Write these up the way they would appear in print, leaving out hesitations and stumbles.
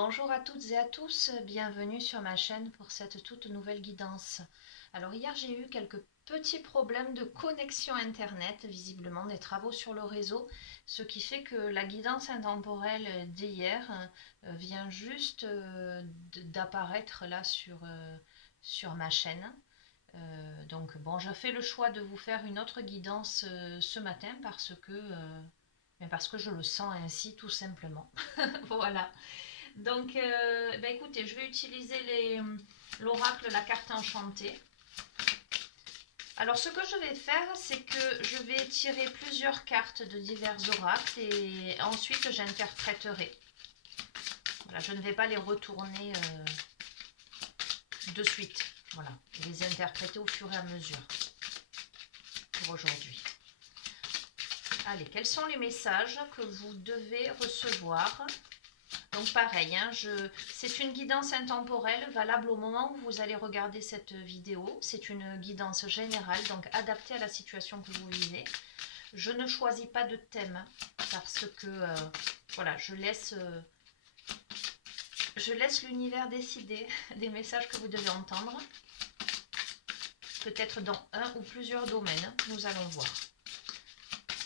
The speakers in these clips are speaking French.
Bonjour à toutes et à tous, bienvenue sur ma chaîne pour cette toute nouvelle guidance. Alors hier j'ai eu quelques petits problèmes de connexion internet, visiblement des travaux sur le réseau, ce qui fait que la guidance intemporelle d'hier vient juste d'apparaître là sur ma chaîne. Donc bon, je fais le choix de vous faire une autre guidance ce matin parce que je le sens ainsi tout simplement. Voilà. Donc, écoutez, je vais utiliser l'oracle, la carte enchantée. Alors, ce que je vais faire, c'est que je vais tirer plusieurs cartes de divers oracles et ensuite j'interpréterai. Voilà, je ne vais pas les retourner de suite. Voilà, les interpréter au fur et à mesure pour aujourd'hui. Allez, quels sont les messages que vous devez recevoir ? Donc pareil, hein, c'est une guidance intemporelle valable au moment où vous allez regarder cette vidéo. C'est une guidance générale, donc adaptée à la situation que vous vivez. Je ne choisis pas de thème parce que voilà, je laisse l'univers décider des messages que vous devez entendre. Peut-être dans un ou plusieurs domaines, nous allons voir.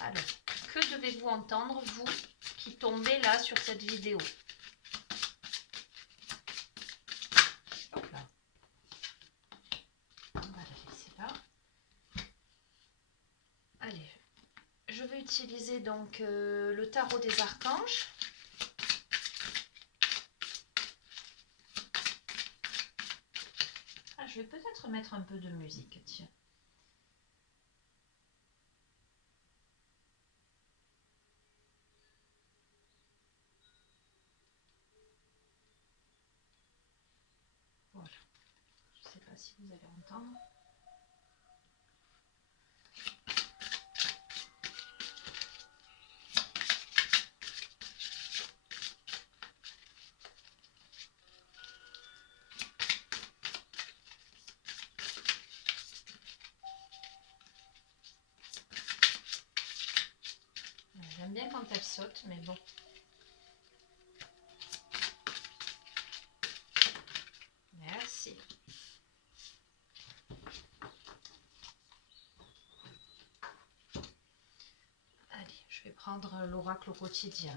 Alors, que devez-vous entendre, vous qui tombez là sur cette vidéo ? Allez, je vais utiliser donc le tarot des archanges. Ah, je vais peut-être mettre un peu de musique, tiens. Voilà. Je ne sais pas si vous allez entendre. J'aime bien quand elle saute, mais bon. Merci. Allez, je vais prendre l'oracle au quotidien.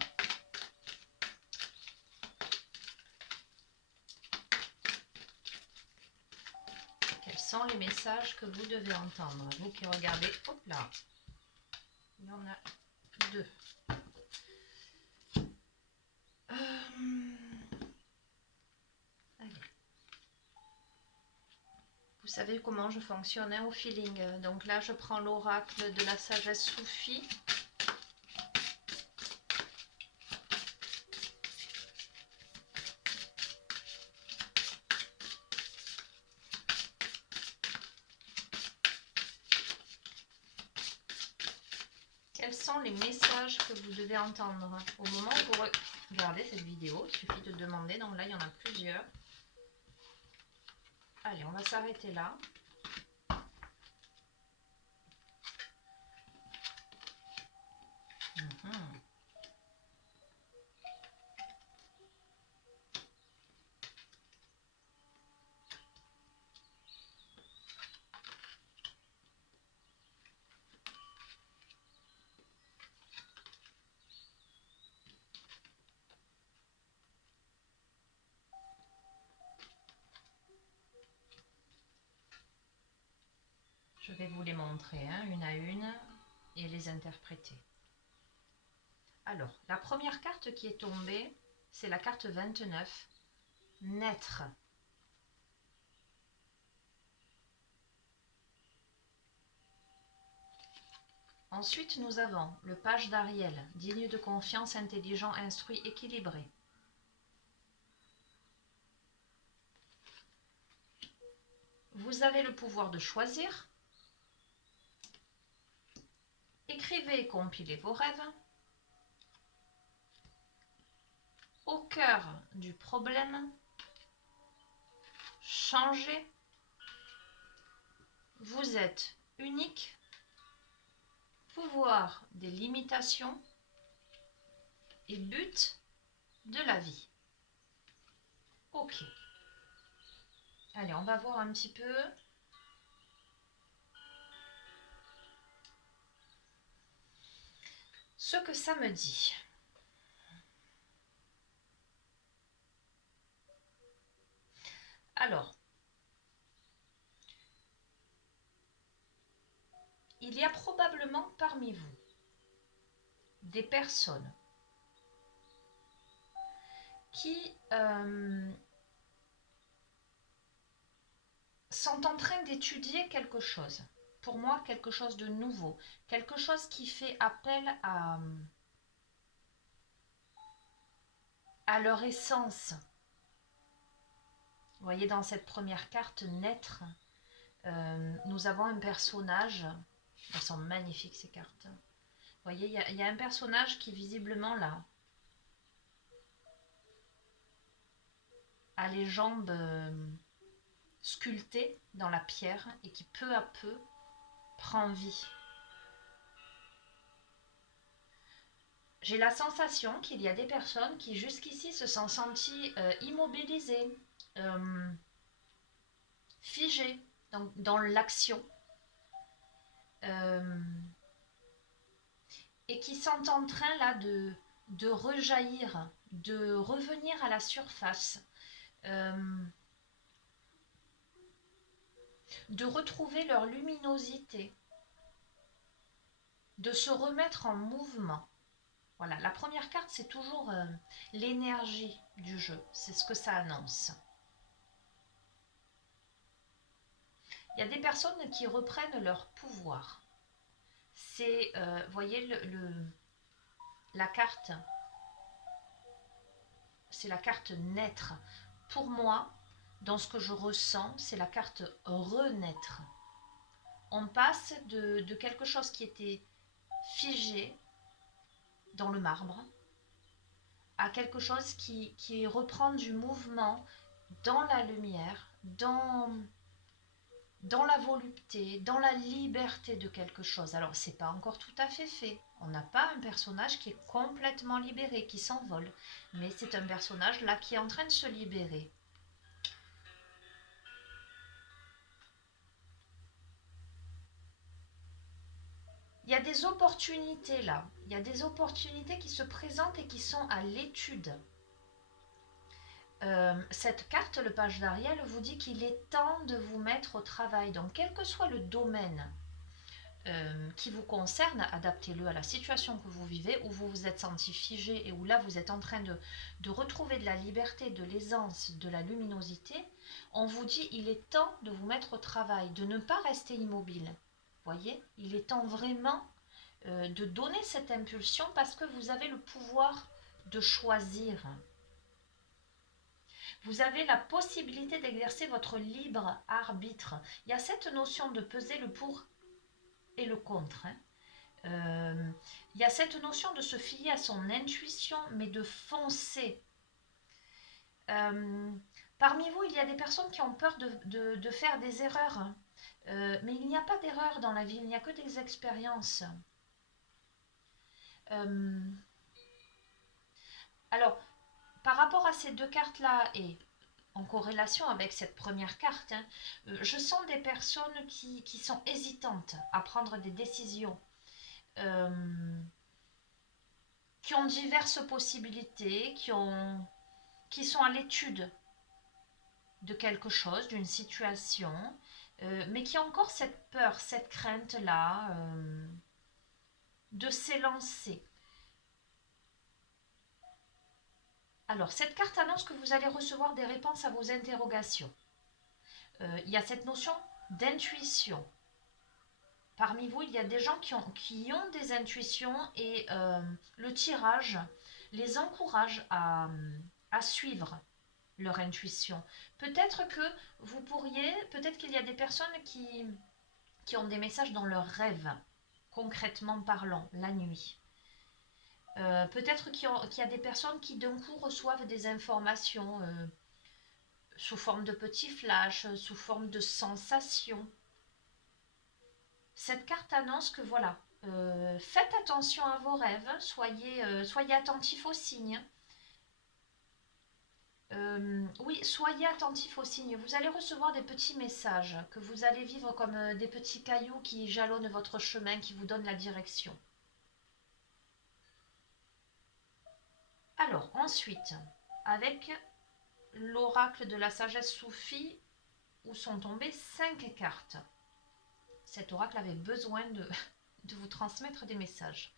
Quels sont les messages que vous devez entendre? Vous qui regardez, hop là. Il y en a deux. Allez. Vous savez comment je fonctionne hein, au feeling. Donc là, je prends l'oracle de la sagesse soufie. Quels sont les messages que vous devez entendre au moment où vous regardez cette vidéo? Il suffit de demander, donc là il y en a plusieurs. Allez, on va s'arrêter là. Je vais vous les montrer hein, une à une et les interpréter. Alors, la première carte qui est tombée, c'est la carte 29, naître. Ensuite, nous avons le page d'Ariel, digne de confiance, intelligent, instruit, équilibré. Vous avez le pouvoir de choisir. Écrivez et compilez vos rêves. Au cœur du problème, changez. Vous êtes unique. Pouvoir des limitations et but de la vie. Ok. Allez, on va voir un petit peu. Ce que ça me dit. Alors, il y a probablement parmi vous des personnes qui sont en train d'étudier quelque chose. Pour moi, quelque chose de nouveau. Quelque chose qui fait appel à leur essence. Vous voyez, dans cette première carte, naître, nous avons un personnage. Elles sont magnifiques ces cartes. Vous voyez, il y a un personnage qui visiblement là a les jambes sculptées dans la pierre et qui peu à peu prend vie. J'ai la sensation qu'il y a des personnes qui jusqu'ici se sont senties immobilisées, figées dans l'action, et qui sont en train là de rejaillir, de revenir à la surface, de retrouver leur luminosité, de se remettre en mouvement. Voilà, la première carte, c'est toujours l'énergie du jeu, c'est ce que ça annonce. Il y a des personnes qui reprennent leur pouvoir. C'est, voyez, la carte, c'est la carte naître. Pour moi, dans ce que je ressens, c'est la carte renaître. On passe de quelque chose qui était figé dans le marbre à quelque chose qui reprend du mouvement dans la lumière, dans la volupté, dans la liberté de quelque chose. Alors, c'est pas encore tout à fait fait. On n'a pas un personnage qui est complètement libéré, qui s'envole. Mais c'est un personnage là qui est en train de se libérer. Il y a des opportunités là. Il y a des opportunités qui se présentent et qui sont à l'étude. Cette carte, le page d'Ariel, vous dit qu'il est temps de vous mettre au travail. Donc, quel que soit le domaine qui vous concerne, adaptez-le à la situation que vous vivez, où vous vous êtes senti figé et où là vous êtes en train de retrouver de la liberté, de l'aisance, de la luminosité. On vous dit il est temps de vous mettre au travail, de ne pas rester immobile. Voyez, il est temps vraiment de donner cette impulsion parce que vous avez le pouvoir de choisir. Vous avez la possibilité d'exercer votre libre arbitre. Il y a cette notion de peser le pour et le contre. Il y a cette notion de se fier à son intuition, mais de foncer. Parmi vous, il y a des personnes qui ont peur de faire des erreurs. Mais il n'y a pas d'erreur dans la vie, il n'y a que des expériences. Alors, par rapport à ces deux cartes-là et en corrélation avec cette première carte, je sens des personnes qui sont hésitantes à prendre des décisions, qui ont diverses possibilités, qui sont à l'étude de quelque chose, d'une situation, mais qui ont encore cette peur, cette crainte-là de s'élancer. Alors, cette carte annonce que vous allez recevoir des réponses à vos interrogations. Il y a cette notion d'intuition. Parmi vous, il y a des gens qui ont des intuitions et le tirage les encourage à suivre leur intuition. Peut-être que vous pourriez, peut-être qu'il y a des personnes qui ont des messages dans leurs rêves, concrètement parlant, la nuit. Peut-être qu'il y a des personnes qui d'un coup reçoivent des informations sous forme de petits flashs, sous forme de sensations. Cette carte annonce que voilà, faites attention à vos rêves, soyez attentifs aux signes. Oui, soyez attentif aux signes. Vous allez recevoir des petits messages que vous allez vivre comme des petits cailloux qui jalonnent votre chemin, qui vous donnent la direction. Alors, ensuite, avec l'oracle de la sagesse soufie, où sont tombées 5 cartes. Cet oracle avait besoin de vous transmettre des messages.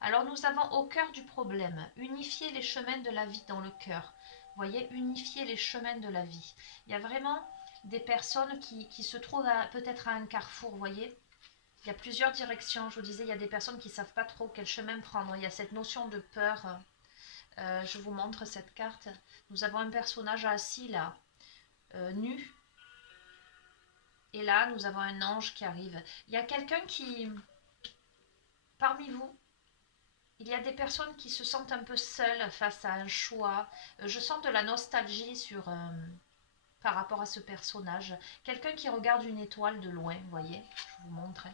Alors nous avons au cœur du problème, unifier les chemins de la vie dans le cœur. Vous voyez, unifier les chemins de la vie. Il y a vraiment des personnes qui se trouvent peut-être à un carrefour, vous voyez. Il y a plusieurs directions, je vous disais, il y a des personnes qui ne savent pas trop quel chemin prendre. Il y a cette notion de peur. Je vous montre cette carte. Nous avons un personnage assis là, nu. Et là, nous avons un ange qui arrive. Il y a quelqu'un qui, parmi vous, il y a des personnes qui se sentent un peu seules face à un choix. Je sens de la nostalgie par rapport à ce personnage. Quelqu'un qui regarde une étoile de loin, vous voyez. Je vous montre.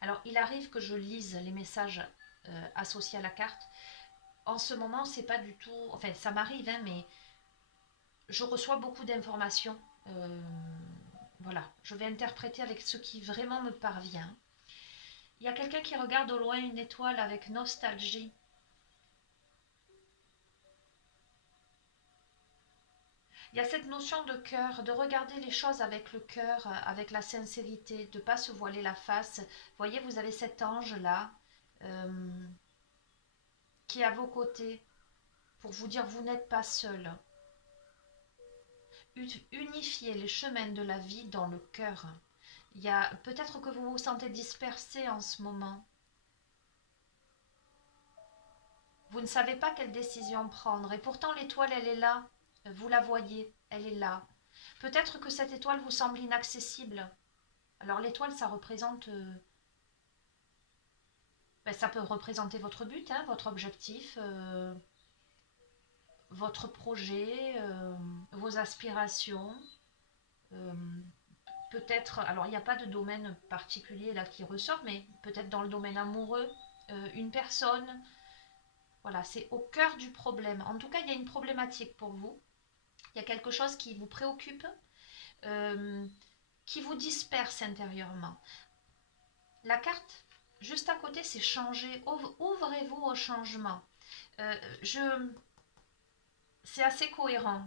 Alors, il arrive que je lise les messages associés à la carte. En ce moment, c'est pas du tout... Enfin, ça m'arrive, hein, mais je reçois beaucoup d'informations. Voilà, je vais interpréter avec ce qui vraiment me parvient. Il y a quelqu'un qui regarde au loin une étoile avec nostalgie. Il y a cette notion de cœur, de regarder les choses avec le cœur, avec la sincérité, de ne pas se voiler la face. Vous voyez, vous avez cet ange-là qui est à vos côtés pour vous dire vous n'êtes pas seul. Unifiez les chemins de la vie dans le cœur. Il y a peut-être que vous vous sentez dispersé en ce moment. Vous ne savez pas quelle décision prendre et pourtant l'étoile elle est là. Vous la voyez, elle est là. Peut-être que cette étoile vous semble inaccessible. Alors l'étoile, ça représente... ça peut représenter votre but, hein, votre objectif, votre projet, vos aspirations. euh, Peut-être... Alors il n'y a pas de domaine particulier là qui ressort, mais peut-être dans le domaine amoureux, une personne. Voilà, c'est au cœur du problème. En tout cas, il y a une problématique pour vous. Il y a quelque chose qui vous préoccupe, qui vous disperse intérieurement. La carte juste à côté, c'est changer. Ouvrez-vous au changement. C'est assez cohérent.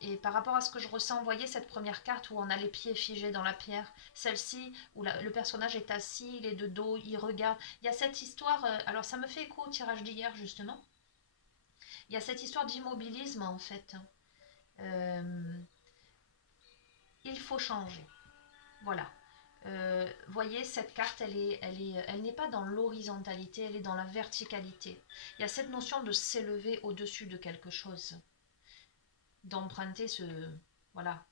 Et par rapport à ce que je ressens, vous voyez cette première carte où on a les pieds figés dans la pierre, celle-ci où le personnage est assis, il est de dos, il regarde. Il y a cette histoire, alors ça me fait écho au tirage d'hier justement. Il y a cette histoire d'immobilisme en fait. Il faut changer. Voilà. Voyez, cette carte, elle n'est pas dans l'horizontalité, elle est dans la verticalité. Il y a cette notion de s'élever au-dessus de quelque chose, d'emprunter voilà,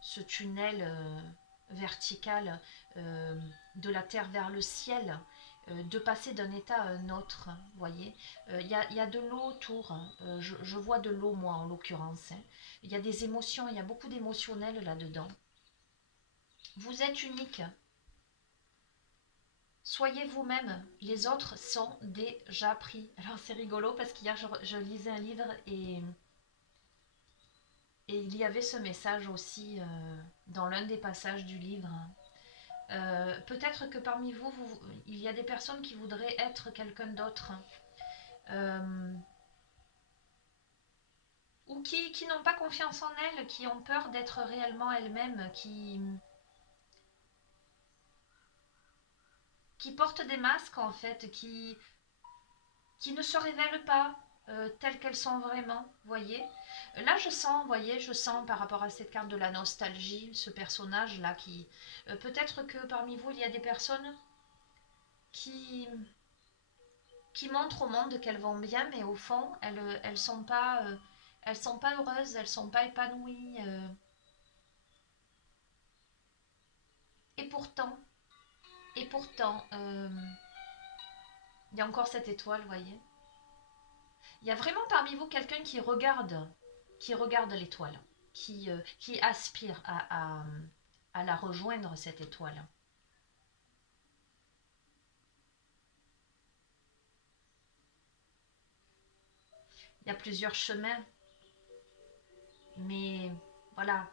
ce tunnel vertical de la terre vers le ciel, de passer d'un état à un autre, voyez. Il y a de l'eau autour, je vois de l'eau moi en l'occurrence. Hein. Il y a des émotions, il y a beaucoup d'émotionnel là-dedans. Vous êtes unique. Soyez vous-même. Les autres sont déjà pris. Alors c'est rigolo parce qu'hier je lisais un livre et il y avait ce message aussi dans l'un des passages du livre. Peut-être que parmi vous, il y a des personnes qui voudraient être quelqu'un d'autre. Ou qui n'ont pas confiance en elles, qui ont peur d'être réellement elles-mêmes, qui portent des masques en fait, qui ne se révèlent pas telles qu'elles sont vraiment, voyez. Là, je sens par rapport à cette carte de la nostalgie, ce personnage-là qui... peut-être que parmi vous, il y a des personnes qui, qui montrent au monde qu'elles vont bien, mais au fond, elles sont pas heureuses, elles sont pas épanouies. Et pourtant, il y a encore cette étoile, voyez. Il y a vraiment parmi vous quelqu'un qui regarde l'étoile, qui aspire à la rejoindre, cette étoile. Il y a plusieurs chemins, mais voilà,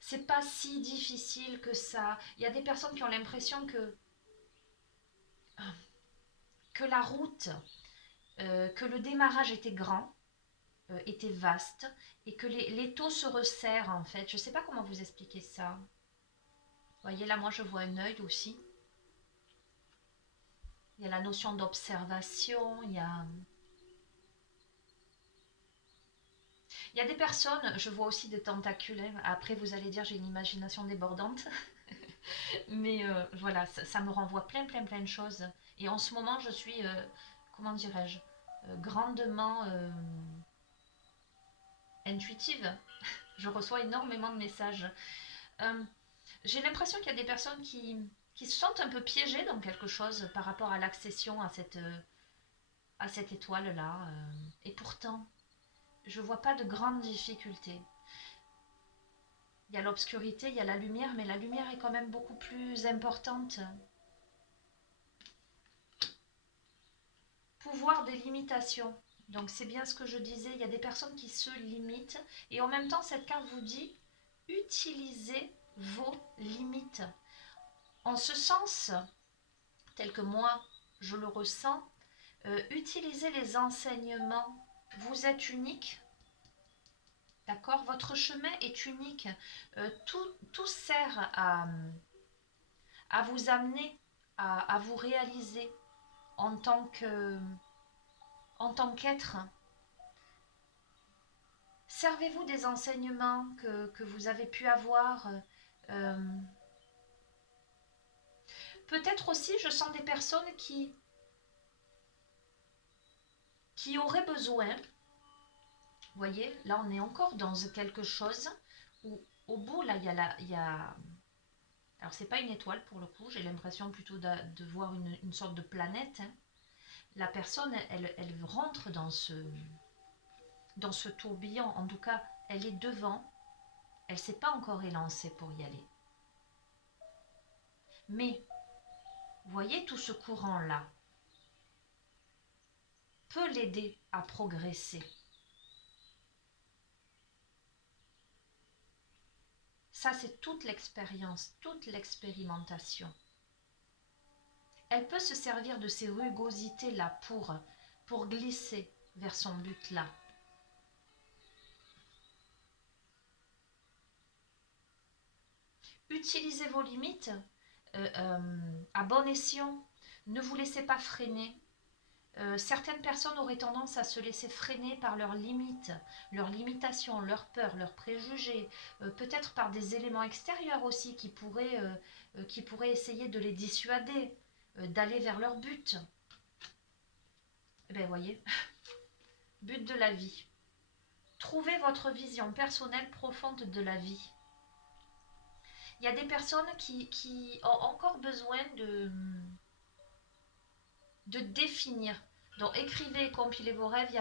c'est pas si difficile que ça. Il y a des personnes qui ont l'impression que la route, que le démarrage était grand, était vaste, et que les taux se resserrent en fait. Je ne sais pas comment vous expliquer ça. Vous voyez, là, moi, je vois un œil aussi. Il y a la notion d'observation, il y a des personnes, je vois aussi des tentacules. Hein. Après, vous allez dire, j'ai une imagination débordante. Mais voilà, ça me renvoie plein de choses. Et en ce moment, je suis, comment dirais-je, grandement intuitive. Je reçois énormément de messages. Euh, j'ai l'impression qu'il y a des personnes qui se sentent un peu piégées dans quelque chose par rapport à l'accession à cette étoile-là. Et pourtant, je vois pas de grandes difficultés. Il y a l'obscurité, il y a la lumière, mais la lumière est quand même beaucoup plus importante. Pouvoir des limitations. Donc c'est bien ce que je disais, il y a des personnes qui se limitent et en même temps cette carte vous dit utilisez vos limites. En ce sens, tel que moi je le ressens, utilisez les enseignements. Vous êtes unique, d'accord? Votre chemin est unique. Tout sert à vous amener, à vous réaliser en tant qu'être. Servez-vous des enseignements que vous avez pu avoir. Euh, Peut-être aussi, je sens des personnes qui auraient besoin, vous voyez, là on est encore dans quelque chose où au bout, là, il y a alors c'est pas une étoile pour le coup, j'ai l'impression plutôt de voir une sorte de planète. Hein. La personne, elle rentre dans ce tourbillon, en tout cas, elle est devant, elle ne s'est pas encore élancée pour y aller. Mais, vous voyez, tout ce courant-là peut l'aider à progresser. Ça, c'est toute l'expérience, toute l'expérimentation. Elle peut se servir de ces rugosités-là pour glisser vers son but-là. Utilisez vos limites à bon escient. Ne vous laissez pas freiner. Certaines personnes auraient tendance à se laisser freiner par leurs limites, leurs limitations, leurs peurs, leurs préjugés, peut-être par des éléments extérieurs aussi qui pourraient essayer de les dissuader, d'aller vers leur but. Eh bien, voyez, but de la vie. Trouvez votre vision personnelle profonde de la vie. Il y a des personnes qui ont encore besoin de définir. Donc écrivez, compilez vos rêves, il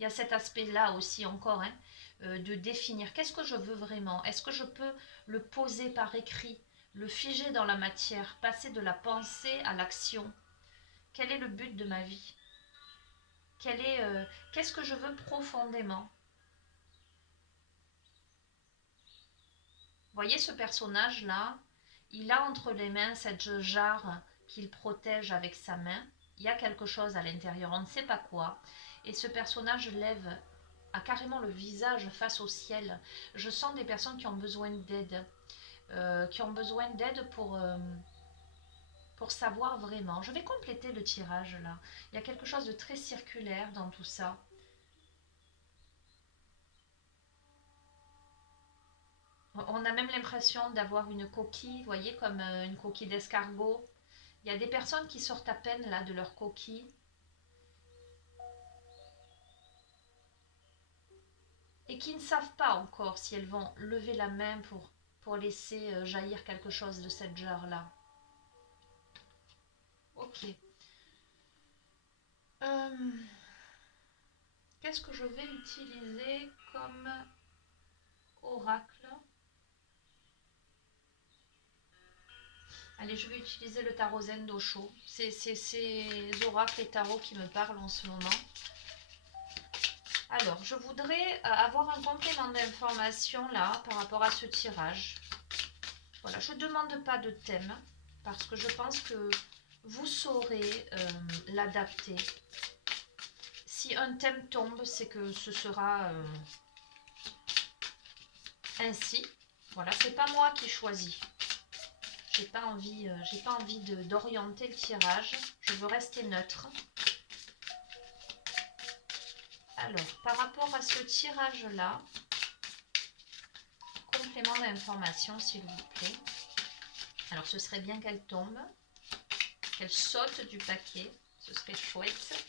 y a cet aspect-là aussi encore, hein, de définir. Qu'est-ce que je veux vraiment? Est-ce que je peux le poser par écrit, le figer dans la matière, passer de la pensée à l'action? Quel est le but de ma vie? Qu'est-ce que je veux profondément? Voyez ce personnage-là, il a entre les mains cette jarre qu'il protège avec sa main. Il y a quelque chose à l'intérieur, on ne sait pas quoi. Et ce personnage a carrément le visage face au ciel. Je sens des personnes qui ont besoin d'aide, pour savoir vraiment. Je vais compléter le tirage là. Il y a quelque chose de très circulaire dans tout ça. On a même l'impression d'avoir une coquille, vous voyez, comme une coquille d'escargot. Il y a des personnes qui sortent à peine là de leur coquille et qui ne savent pas encore si elles vont lever la main pour laisser jaillir quelque chose de cette jarre-là. Ok. Euh, Qu'est-ce que je vais utiliser comme oracle? Allez, je vais utiliser le tarot Zen d'Osho. C'est ces oracles et tarots qui me parlent en ce moment. Alors, je voudrais avoir un complément d'information là par rapport à ce tirage. Voilà, je ne demande pas de thème parce que je pense que vous saurez l'adapter. Si un thème tombe, c'est que ce sera ainsi. Voilà, c'est pas moi qui choisis. J'ai pas envie d'orienter le tirage. Je veux rester neutre. Alors, par rapport à ce tirage-là, complément d'information, s'il vous plaît. Alors, ce serait bien qu'elle tombe, qu'elle saute du paquet. Ce serait chouette.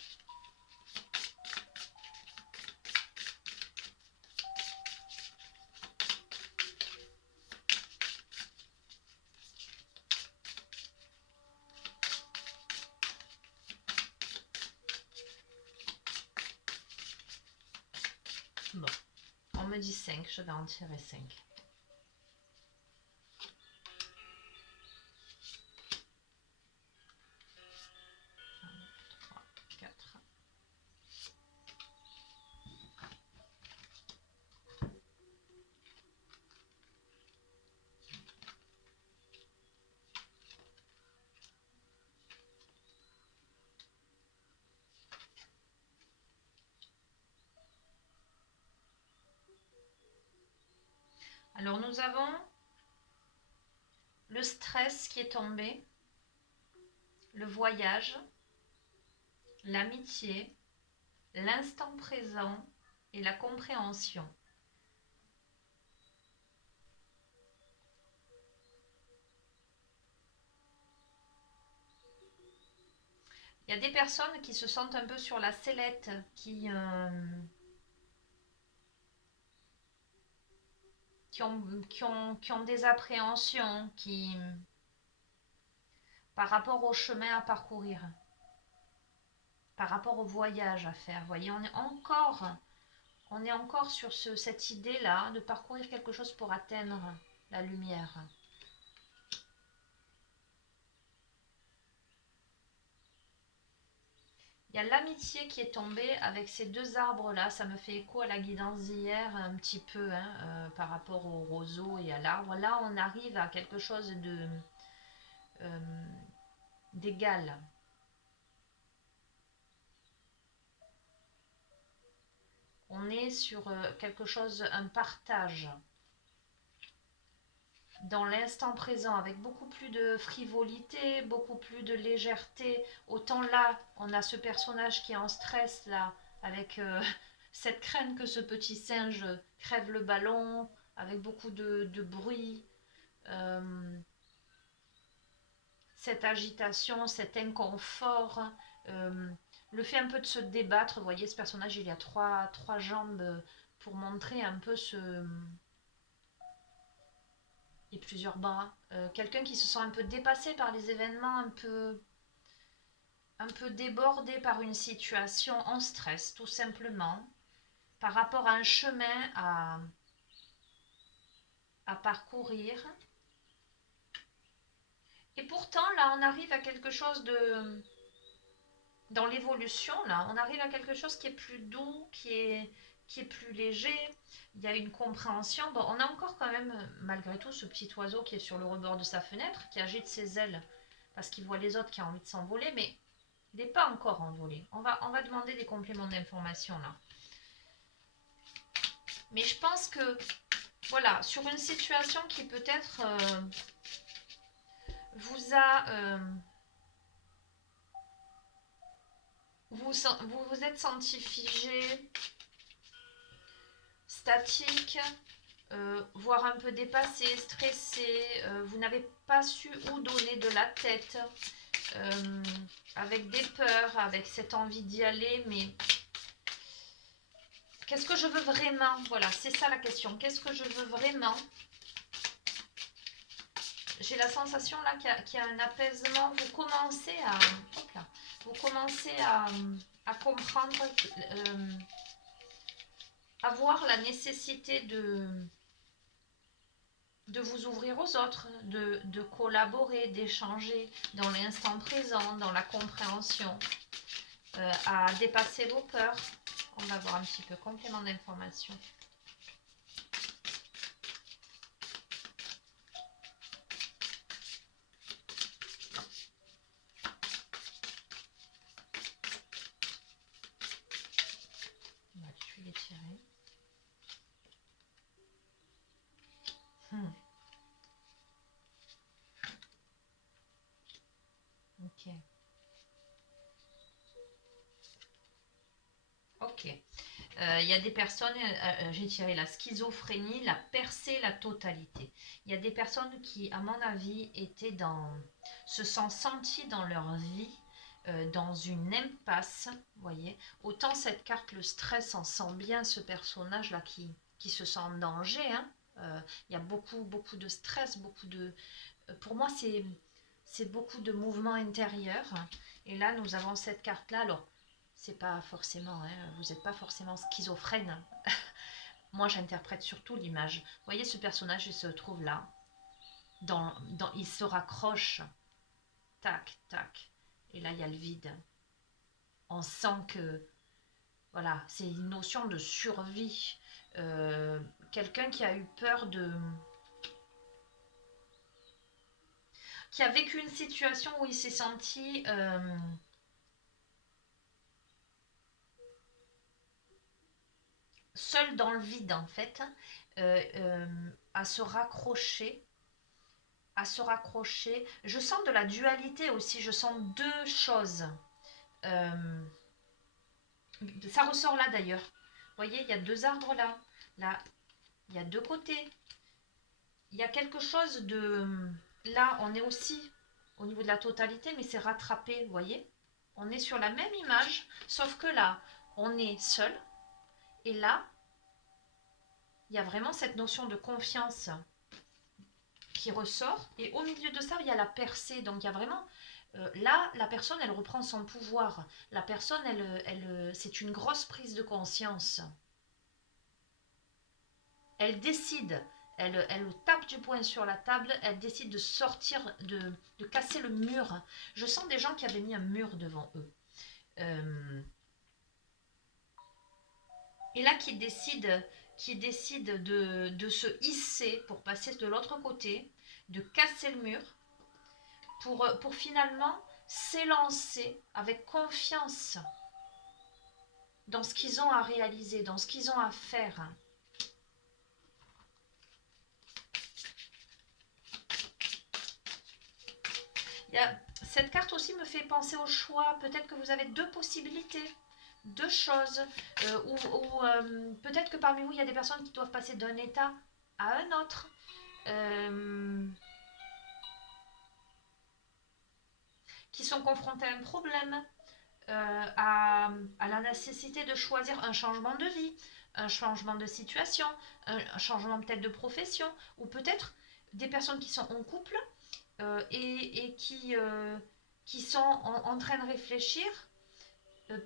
Bon, on me dit 5, je vais en tirer 5. 3, 4. Alors, nous avons le stress qui est tombé, le voyage, l'amitié, l'instant présent et la compréhension. Il y a des personnes qui se sentent un peu sur la sellette, qui ont des appréhensions par rapport au chemin à parcourir, par rapport au voyage à faire. Vous voyez, on est encore sur cette idée-là de parcourir quelque chose pour atteindre la lumière. Il y a l'amitié qui est tombée avec ces deux arbres-là. Ça me fait écho à la guidance d'hier un petit peu par rapport au roseau et à l'arbre. Là, on arrive à quelque chose d'égal. On est sur quelque chose, un partage dans l'instant présent avec beaucoup plus de frivolité, beaucoup plus de légèreté. Autant là, on a ce personnage qui est en stress là, avec cette crainte que ce petit singe crève le ballon, avec beaucoup de bruit, cette agitation, cet inconfort, le fait un peu de se débattre. Vous voyez, ce personnage, il y a trois jambes pour montrer un peu et plusieurs bras. Quelqu'un qui se sent un peu dépassé par les événements, un peu débordé par une situation en stress, tout simplement, par rapport à un chemin à parcourir. Et pourtant, là, on arrive à quelque chose de... Dans l'évolution, là, on arrive à quelque chose qui est plus doux, qui est plus léger. Il y a une compréhension. Bon, on a encore quand même, malgré tout, ce petit oiseau qui est sur le rebord de sa fenêtre, qui agite ses ailes parce qu'il voit les autres qui ont envie de s'envoler, mais il n'est pas encore envolé. On va demander des compléments d'information, là. Mais je pense que, voilà, sur une situation qui peut-être vous a... vous vous êtes senti figé, statique, voire un peu dépassé, stressé, vous n'avez pas su où donner de la tête, avec des peurs, avec cette envie d'y aller, mais qu'est-ce que je veux vraiment? Voilà, c'est ça la question. Qu'est-ce que je veux vraiment? J'ai la sensation là qu'il y a un apaisement. Vous commencez à comprendre, à voir la nécessité de vous ouvrir aux autres, de collaborer, d'échanger dans l'instant présent, dans la compréhension, à dépasser vos peurs. On va voir un petit peu complément d'information. Je vais les tirer. Ok. Ok. Il y a des personnes, j'ai tiré la schizophrénie, la percée, la totalité. Il y a des personnes qui, à mon avis, se sont senties dans leur vie dans une impasse, vous voyez. Autant cette carte, le stress, on sent bien ce personnage-là qui se sent en danger, hein. Il y a beaucoup de stress, pour moi, c'est beaucoup de mouvements intérieurs. Et là, nous avons cette carte-là. Alors, c'est pas forcément, hein, vous n'êtes pas forcément schizophrène. Moi, j'interprète surtout l'image. Vous voyez, ce personnage, il se trouve là. Il se raccroche. Tac, tac. Et là, il y a le vide. On sent que, voilà, c'est une notion de survie. Quelqu'un qui a eu peur qui a vécu une situation où il s'est senti seul dans le vide, en fait, à se raccrocher. Je sens de la dualité aussi, je sens deux choses. Euh, Ça ressort là d'ailleurs. Vous voyez, il y a deux arbres là. Là, il y a deux côtés. Il y a quelque chose de... Là, on est aussi au niveau de la totalité, mais c'est rattrapé, vous voyez. On est sur la même image, sauf que là, on est seul. Et là, il y a vraiment cette notion de confiance qui ressort. Et au milieu de ça, il y a la percée. Donc, il y a vraiment... là, la personne, elle reprend son pouvoir. La personne, c'est une grosse prise de conscience. Elle décide, elle tape du poing sur la table, elle décide de sortir, de casser le mur. Je sens des gens qui avaient mis un mur devant eux. Et là, qui décide de se hisser pour passer de l'autre côté, de casser le mur, pour finalement s'élancer avec confiance dans ce qu'ils ont à réaliser, dans ce qu'ils ont à faire. Cette carte aussi me fait penser au choix. Peut-être que vous avez deux possibilités, deux choses. Ou peut-être que parmi vous, il y a des personnes qui doivent passer d'un état à un autre. Qui sont confrontées à un problème, à la nécessité de choisir un changement de vie, un changement de situation, un changement peut-être de profession, ou peut-être des personnes qui sont en couple et qui sont en train de réfléchir.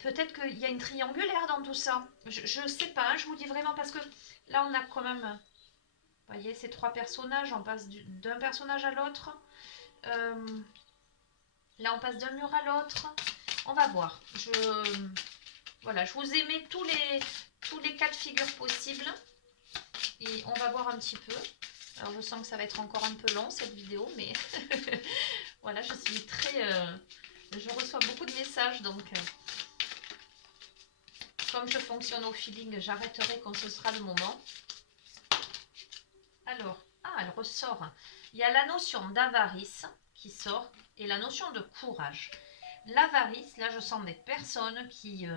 Peut-être qu'il y a une triangulaire dans tout ça. Je ne sais pas, hein, je vous dis vraiment parce que là on a quand même, vous voyez, ces trois personnages, on passe d'un personnage à l'autre. Là on passe d'un mur à l'autre. On va voir. Voilà, je vous ai mis tous les cas de figure possibles. Et on va voir un petit peu. Alors je sens que ça va être encore un peu long cette vidéo, mais voilà, je suis je reçois beaucoup de messages, donc comme je fonctionne au feeling, j'arrêterai quand ce sera le moment. Alors, elle ressort. Il y a la notion d'avarice qui sort et la notion de courage. L'avarice, là je sens des personnes qui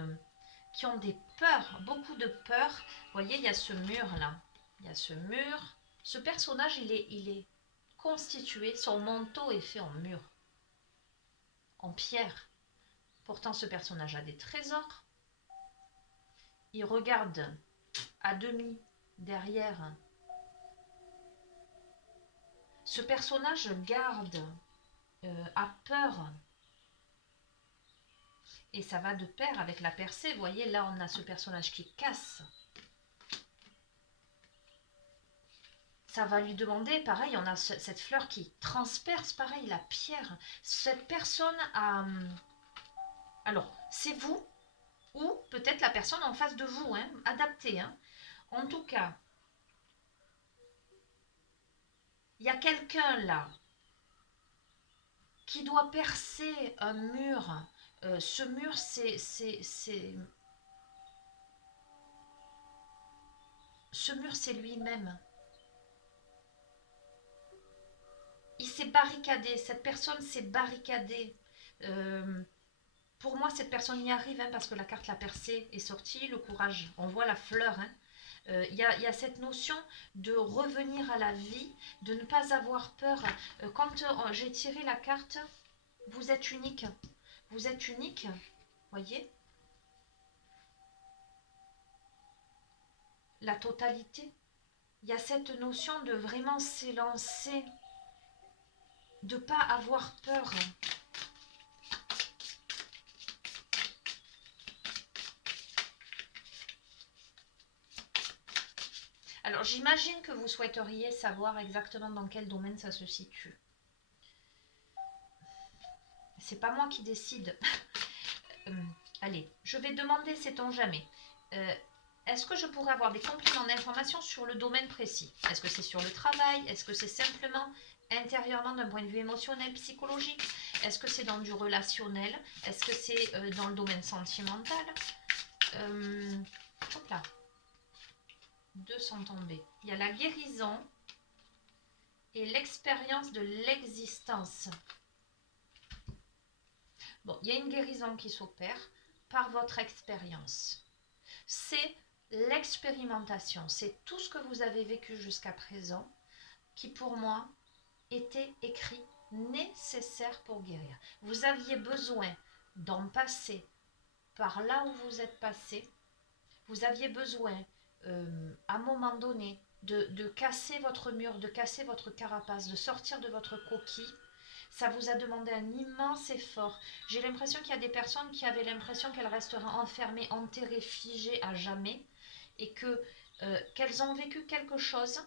ont des peurs, beaucoup de peurs. Vous voyez, il y a ce mur là. Il y a ce mur. Ce personnage, il est constitué, son manteau est fait en mur, en pierre. Pourtant, ce personnage a des trésors. Il regarde à demi derrière. Ce personnage garde, a peur. Et ça va de pair avec la percée. Vous voyez, là, on a ce personnage qui casse. ça va lui demander, pareil, on a cette fleur qui transperce, pareil, la pierre. Cette personne a... Alors, c'est vous ou peut-être la personne en face de vous, hein, adaptée. Hein. En tout cas, il y a quelqu'un là qui doit percer un mur. Ce mur, ce mur, c'est lui-même. Il s'est barricadé, cette personne s'est barricadée. Euh, pour moi, cette personne y arrive hein, parce que la carte la percée est sortie, le courage, on voit la fleur. Hein. Y a cette notion de revenir à la vie, de ne pas avoir peur. Quand j'ai tiré la carte, vous êtes unique. Vous êtes unique, voyez, la totalité. Il y a cette notion de vraiment s'élancer, de ne pas avoir peur. Alors j'imagine que vous souhaiteriez savoir exactement dans quel domaine ça se situe. C'est pas moi qui décide. Allez, je vais demander, sait-on jamais. Est-ce que je pourrais avoir des compléments d'informations sur le domaine précis? Est-ce que c'est sur le travail? Est-ce que c'est simplement intérieurement d'un point de vue émotionnel, psychologique? Est-ce que c'est dans du relationnel? Est-ce que c'est dans le domaine sentimental? Hop là. 2 sont tombés. Il y a la guérison et l'expérience de l'existence. Bon, il y a une guérison qui s'opère par votre expérience. C'est l'expérimentation, c'est tout ce que vous avez vécu jusqu'à présent qui pour moi était écrit nécessaire pour guérir. Vous aviez besoin d'en passer par là où vous êtes passé. Vous aviez besoin à un moment donné de casser votre mur, de casser votre carapace, de sortir de votre coquille. Ça vous a demandé un immense effort. J'ai l'impression qu'il y a des personnes qui avaient l'impression qu'elles resteraient enfermées, enterrées, figées à jamais et qu'elles ont vécu quelque chose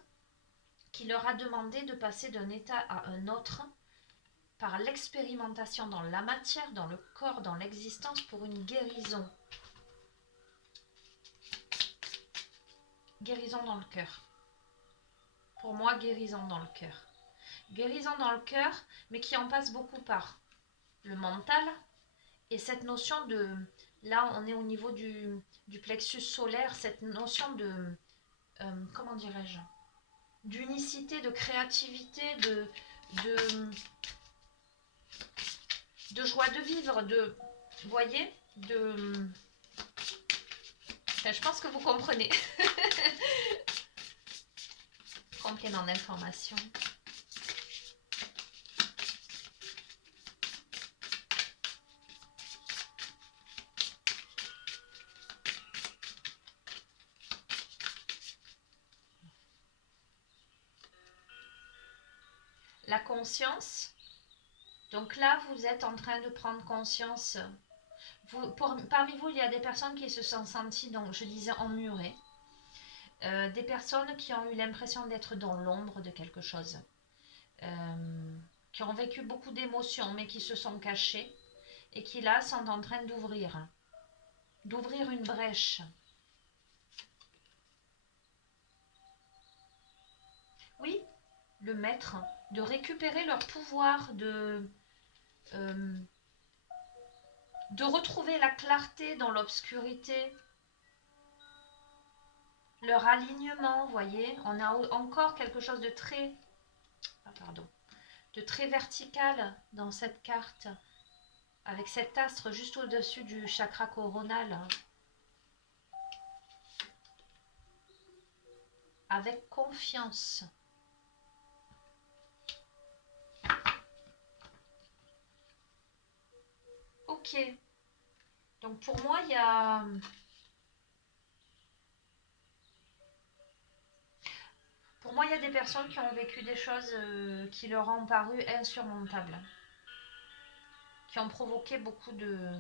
qui leur a demandé de passer d'un état à un autre par l'expérimentation dans la matière, dans le corps, dans l'existence pour une guérison. Guérison dans le cœur. Pour moi, guérison dans le cœur. Guérison dans le cœur, mais qui en passe beaucoup par le mental et cette notion de... Là, on est au niveau du plexus solaire, cette notion de... comment dirais-je? D'unicité, de créativité, de joie de vivre, de... Vous voyez? Enfin, je pense que vous comprenez. Complément d'information. La conscience. Donc là, vous êtes en train de prendre conscience. Parmi vous, il y a des personnes qui se sont senties, donc je disais, emmurées. Des personnes qui ont eu l'impression d'être dans l'ombre de quelque chose. Qui ont vécu beaucoup d'émotions, mais qui se sont cachées. Et qui là sont en train d'ouvrir une brèche. Oui, le maître, de récupérer leur pouvoir, de retrouver la clarté dans l'obscurité, leur alignement, vous voyez, on a encore quelque chose de très, de très vertical dans cette carte, avec cet astre juste au-dessus du chakra coronal, avec confiance. Ok, donc pour moi, il y a... Pour moi, il y a des personnes qui ont vécu des choses qui leur ont paru insurmontables, qui ont provoqué beaucoup de...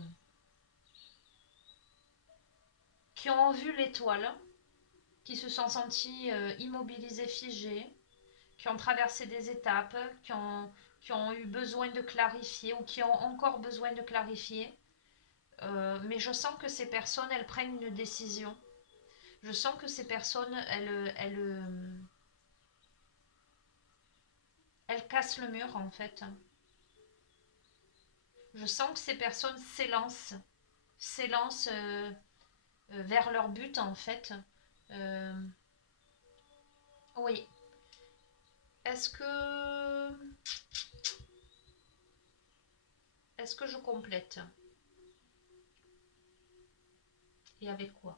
qui ont vu l'étoile, qui se sont sentis immobilisés, figés, qui ont traversé des étapes, qui ont eu besoin de clarifier ou qui ont encore besoin de clarifier. Mais je sens que ces personnes, elles prennent une décision. Je sens que ces personnes, elles cassent le mur en fait. Je sens que ces personnes s'élancent vers leur but en fait. Euh, oui. Est-ce que je complète? Et avec quoi?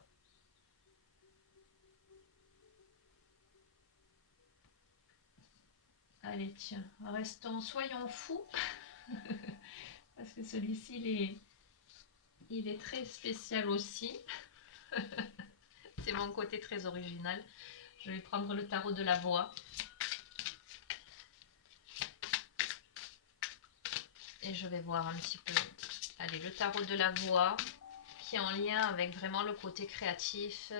Allez, tiens, soyons fous. Parce que celui-ci, il est très spécial aussi. C'est mon côté très original. Je vais prendre le tarot de la voix. Et je vais voir un petit peu. Allez, le tarot de la voix, qui est en lien avec vraiment le côté créatif,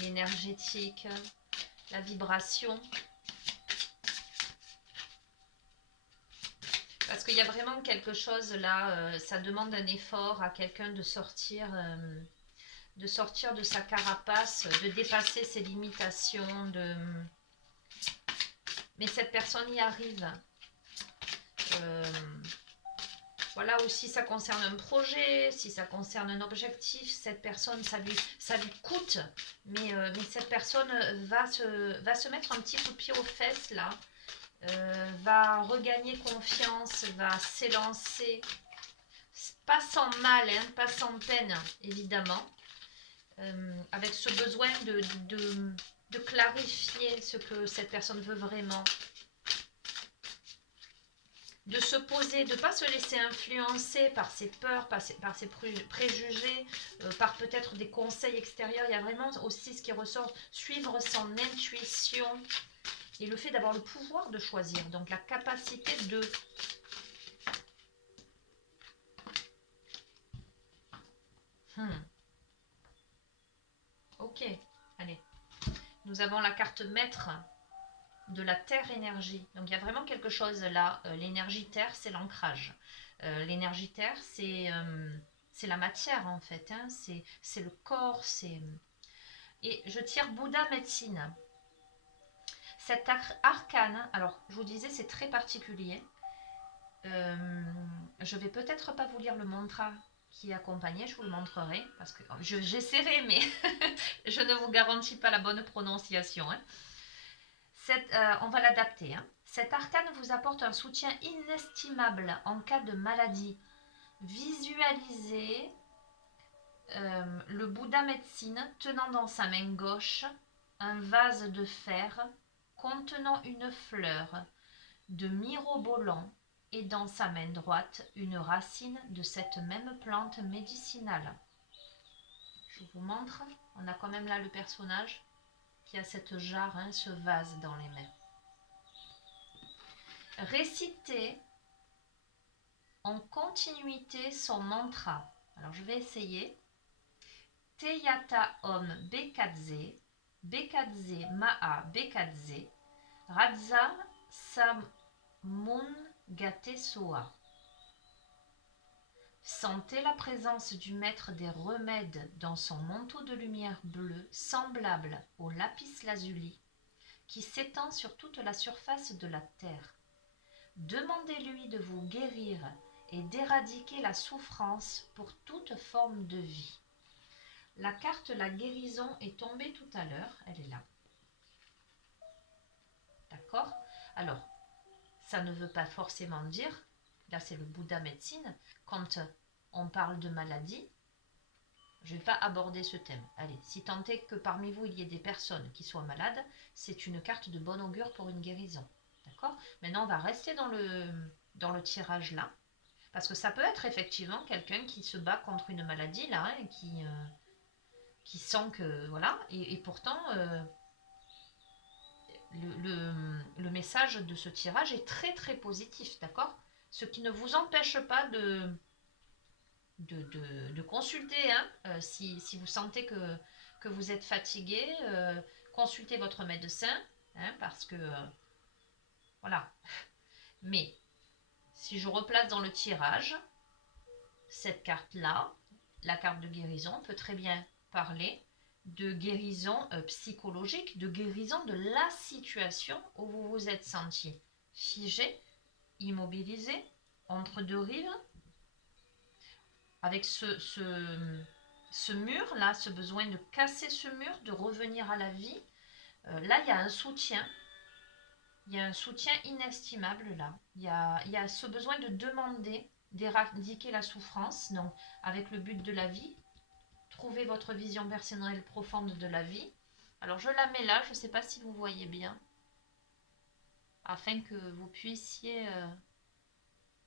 l'énergétique, la vibration. Parce qu'il y a vraiment quelque chose là, ça demande un effort à quelqu'un de sortir de sa carapace, de dépasser ses limitations. Mais cette personne y arrive. Voilà, ou si ça concerne un projet, si ça concerne un objectif, cette personne, ça lui coûte. Mais cette personne va se mettre un petit coup de pied aux fesses là. Va regagner confiance, va s'élancer, pas sans mal, hein, pas sans peine, évidemment, avec ce besoin de clarifier ce que cette personne veut vraiment, de se poser, de ne pas se laisser influencer par ses peurs, par ses préjugés, par peut-être des conseils extérieurs. Il y a vraiment aussi ce qui ressort, suivre son intuition, et le fait d'avoir le pouvoir de choisir, donc la capacité de... Ok, allez. Nous avons la carte maître de la terre énergie. Donc il y a vraiment quelque chose là. L'énergie terre, c'est l'ancrage. L'énergie terre, c'est la matière en fait. Hein. C'est le corps. Et je tire Bouddha médecine. Cet arcane, alors je vous disais, c'est très particulier. Je vais peut-être pas vous lire le mantra qui accompagnait, je vous le montrerai, parce que j'essaierai, mais je ne vous garantis pas la bonne prononciation. Hein. On va l'adapter. Hein. Cet arcane vous apporte un soutien inestimable en cas de maladie. Visualisez le Bouddha médecine tenant dans sa main gauche un vase de fer contenant une fleur de mirobolant et dans sa main droite une racine de cette même plante médicinale. Je vous montre, on a quand même là le personnage qui a cette jarre, hein, ce vase dans les mains. Récitez en continuité son mantra. Alors je vais essayer. Teyata Om Bekadze, Bekadze Maa Bekadze, Radza Samun Gate Soa. Sentez la présence du maître des remèdes dans son manteau de lumière bleue semblable au lapis lazuli qui s'étend sur toute la surface de la terre. Demandez-lui de vous guérir et d'éradiquer la souffrance pour toute forme de vie. La carte la guérison est tombée tout à l'heure, elle est là. D'accord? Alors, ça ne veut pas forcément dire, là c'est le Bouddha médecine, quand on parle de maladie, je ne vais pas aborder ce thème. Allez, si tant est que parmi vous il y ait des personnes qui soient malades, c'est une carte de bon augure pour une guérison. D'accord? Maintenant, on va rester dans le tirage là, parce que ça peut être effectivement quelqu'un qui se bat contre une maladie là, hein, qui sent que, voilà, et pourtant, le message de ce tirage est très très positif, d'accord? Ce qui ne vous empêche pas de consulter, hein, si vous sentez que vous êtes fatigué, consultez votre médecin, hein, parce que, voilà. Mais, si je replace dans le tirage, cette carte-là, la carte de guérison, peut très bien parler de guérison psychologique, de guérison de la situation où vous vous êtes senti figé, immobilisé, entre deux rives, avec ce mur-là, ce besoin de casser ce mur, de revenir à la vie. Là, il y a un soutien. Il y a un soutien inestimable là. Il y a ce besoin de demander, d'éradiquer la souffrance, donc avec le but de la vie, trouver votre vision personnelle profonde de la vie. Alors je la mets là, je ne sais pas si vous voyez bien, afin que vous puissiez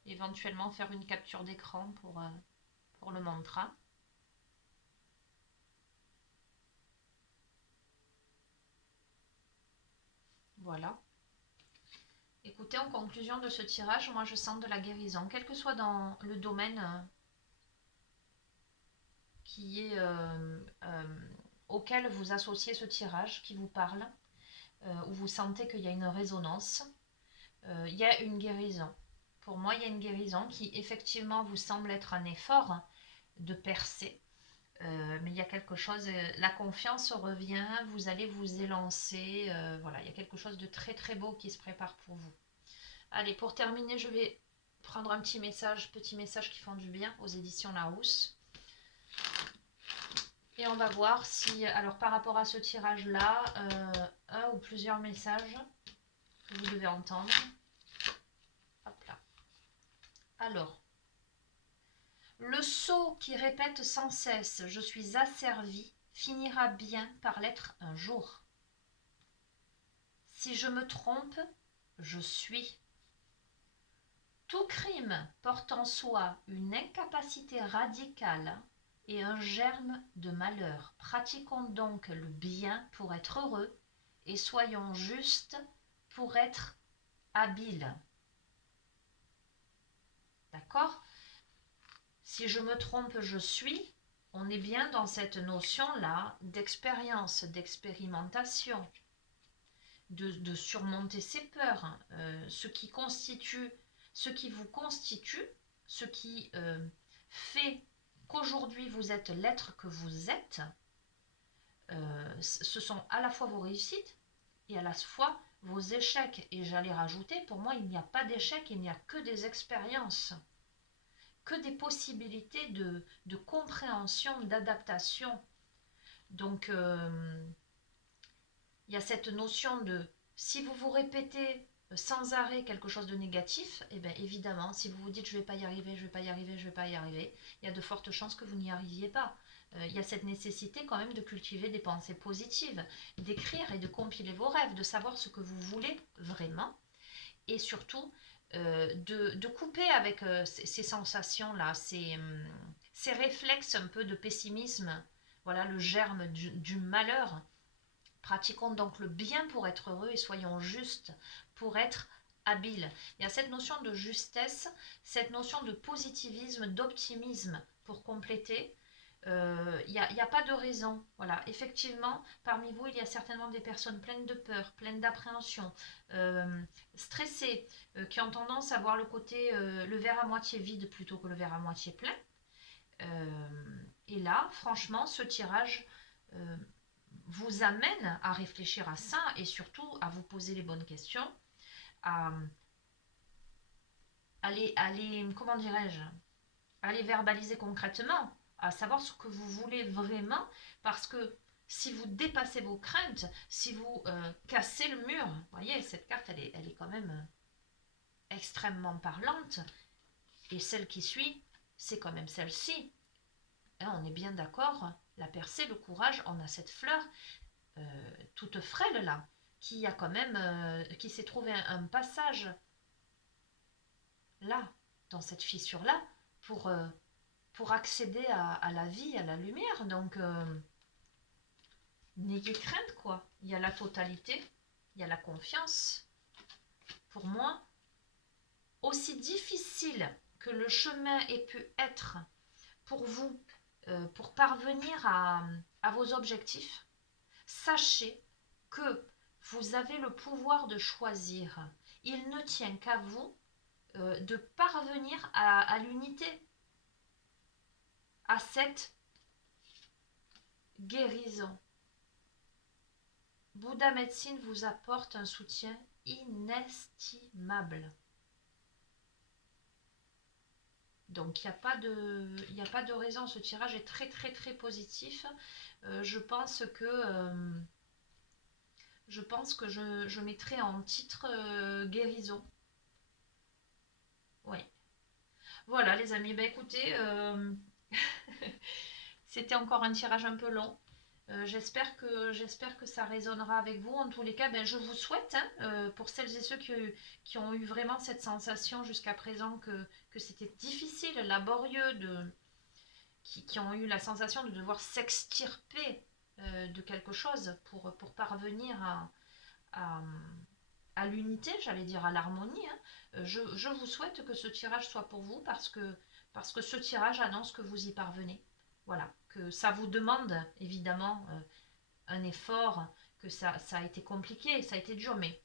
éventuellement faire une capture d'écran pour le mantra. Voilà. Écoutez, en conclusion de ce tirage, moi je sens de la guérison, quel que soit dans le domaine qui est auquel vous associez ce tirage, qui vous parle, où vous sentez qu'il y a une résonance, il y a une guérison. Pour moi, il y a une guérison qui effectivement vous semble être un effort de percer, mais il y a quelque chose, la confiance revient, vous allez vous élancer, voilà, il y a quelque chose de très très beau qui se prépare pour vous. Allez, pour terminer, je vais prendre un petit message qui font du bien aux éditions Larousse. Et on va voir si, alors par rapport à ce tirage-là, un ou plusieurs messages que vous devez entendre. Hop là. Alors, le sot qui répète sans cesse « je suis asservi » finira bien par l'être un jour. Si je me trompe, je suis. Tout crime porte en soi une incapacité radicale et un germe de malheur. Pratiquons donc le bien pour être heureux et soyons justes pour être habiles. D'accord ? Si je me trompe, je suis. On est bien dans cette notion-là d'expérience, d'expérimentation, de surmonter ses peurs, ce qui vous constitue, ce qui fait qu'aujourd'hui vous êtes l'être que vous êtes, ce sont à la fois vos réussites et à la fois vos échecs. Et j'allais rajouter, pour moi, il n'y a pas d'échecs, il n'y a que des expériences, que des possibilités de compréhension, d'adaptation. Donc, il y a cette notion de, si vous vous répétez sans arrêt quelque chose de négatif, eh bien évidemment, si vous vous dites je ne vais pas y arriver, je ne vais pas y arriver, je ne vais pas y arriver, il y a de fortes chances que vous n'y arriviez pas. Il y a cette nécessité quand même de cultiver des pensées positives, d'écrire et de compiler vos rêves, de savoir ce que vous voulez vraiment, et surtout de couper avec ces sensations-là, ces réflexes un peu de pessimisme, voilà le germe du malheur. Pratiquons donc le bien pour être heureux et soyons justes pour être habiles. Il y a cette notion de justesse, cette notion de positivisme, d'optimisme pour compléter. Il n'y a pas de raison. Voilà. Effectivement, parmi vous, il y a certainement des personnes pleines de peur, pleines d'appréhension, stressées, qui ont tendance à voir le côté, le verre à moitié vide plutôt que le verre à moitié plein. Et là, franchement, ce tirage vous amène à réfléchir à ça et surtout à vous poser les bonnes questions, à les comment dirais-je, à les verbaliser concrètement, à savoir ce que vous voulez vraiment, parce que si vous dépassez vos craintes, si vous cassez le mur, vous voyez, cette carte, elle est quand même extrêmement parlante, et celle qui suit, c'est quand même celle-ci. Hein, on est bien d'accord, la percée, le courage, on a cette fleur toute frêle là, qui a quand même, qui s'est trouvé un passage là, dans cette fissure là, pour accéder à la vie, à la lumière. Donc n'ayez crainte quoi. Il y a la totalité, il y a la confiance. Pour moi, aussi difficile que le chemin ait pu être pour vous, pour parvenir à vos objectifs, sachez que Vous avez le pouvoir de choisir. Il ne tient qu'à vous de parvenir à l'unité, à cette guérison. Bouddha Médecine vous apporte un soutien inestimable. Donc il n'y a pas de raison, ce tirage est très très très positif. Je pense que je mettrai en titre guérison. Oui. Voilà les amis, ben écoutez, c'était encore un tirage un peu long. J'espère que ça résonnera avec vous. En tous les cas, ben, je vous souhaite, hein, pour celles et ceux qui ont eu vraiment cette sensation jusqu'à présent que c'était difficile, laborieux, qui ont eu la sensation de devoir s'extirper de quelque chose pour parvenir à, à l'unité, j'allais dire à l'harmonie. Hein. Je vous souhaite que ce tirage soit pour vous parce que ce tirage annonce que vous y parvenez. Voilà, que ça vous demande évidemment un effort, que ça a été compliqué, ça a été dur, mais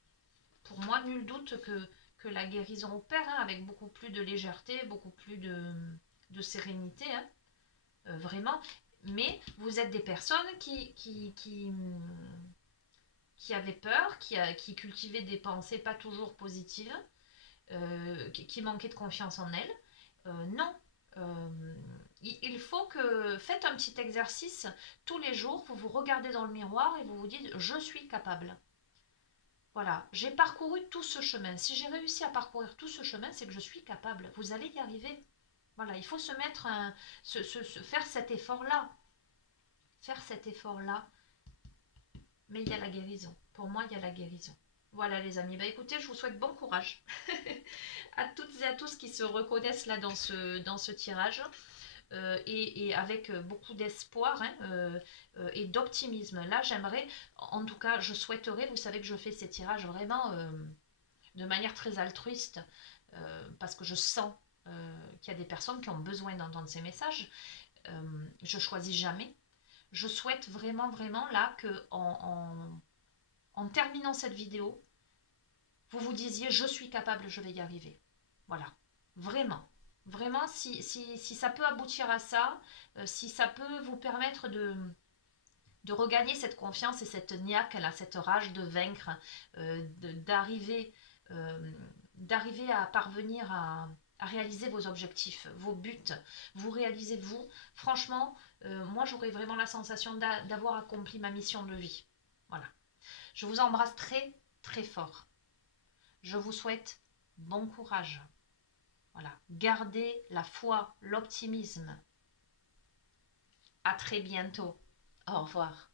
pour moi, nul doute que la guérison opère hein, avec beaucoup plus de légèreté, beaucoup plus de sérénité, hein, vraiment. Mais vous êtes des personnes qui avaient peur, qui cultivaient des pensées pas toujours positives, qui manquaient de confiance en elles. Non, il faut que faites un petit exercice tous les jours, vous vous regardez dans le miroir et vous vous dites je suis capable. Voilà, j'ai parcouru tout ce chemin. Si j'ai réussi à parcourir tout ce chemin, c'est que je suis capable. Vous allez y arriver. Voilà, il faut se mettre faire cet effort-là. Faire cet effort-là. Mais il y a la guérison. Pour moi, il y a la guérison. Voilà les amis. Bah écoutez, je vous souhaite bon courage à toutes et à tous qui se reconnaissent là dans ce tirage. Et avec beaucoup d'espoir hein, et d'optimisme. Là, j'aimerais, en tout cas, je souhaiterais, vous savez que je fais ces tirages vraiment de manière très altruiste, parce que je sens qu'il y a des personnes qui ont besoin d'entendre ces messages. Je choisis jamais. Je souhaite vraiment, vraiment là que en terminant cette vidéo, vous vous disiez je suis capable, je vais y arriver. Voilà, vraiment. Vraiment, si ça peut aboutir à ça, si ça peut vous permettre de regagner cette confiance et cette niaque, là, cette rage de vaincre, d'arriver à parvenir à réaliser vos objectifs, vos buts, vous réalisez vous. Franchement, moi j'aurais vraiment la sensation d'avoir accompli ma mission de vie. Voilà. Je vous embrasse très très fort. Je vous souhaite bon courage. Voilà, gardez la foi, l'optimisme. À très bientôt. Au revoir.